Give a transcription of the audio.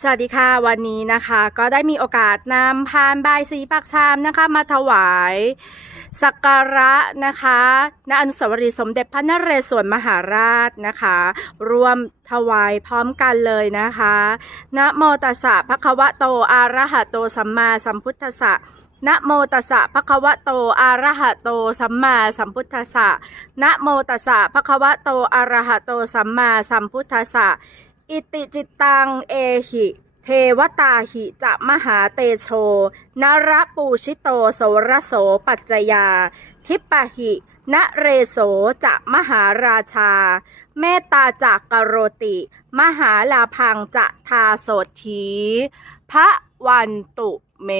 สวัสดีค่ะวันนี้นะคะก็ได้มีโอกาสนำพานบายสีปากชามนะคะ มาถวายสักการะนะคะณอนุสาวรีย์สมเด็จพระนเรศวรมหาราชนะคะร่วมถวายพร้อมกันเลยนะคะนะโมตัสสะภะคะวะโตอะระหะโตสัมมาสัมพุทธัสสะนะโมตัสสะภะคะวะโตอะระหะโตสัมมาสัมพุทธัสสะนะโมตัสสะภะคะวะโตอะระหะโตสัมมาสัมพุทธัสสะ อิติจิตตังเอหิ เทวตาหิจะมหาเตโชนรปูชิโตโสรโสปัจจยา ทิปะหินเรโสจะมหาราชา เมตตาจากกโรติ มหาลาพังจะทาโสธีพระวันตุเม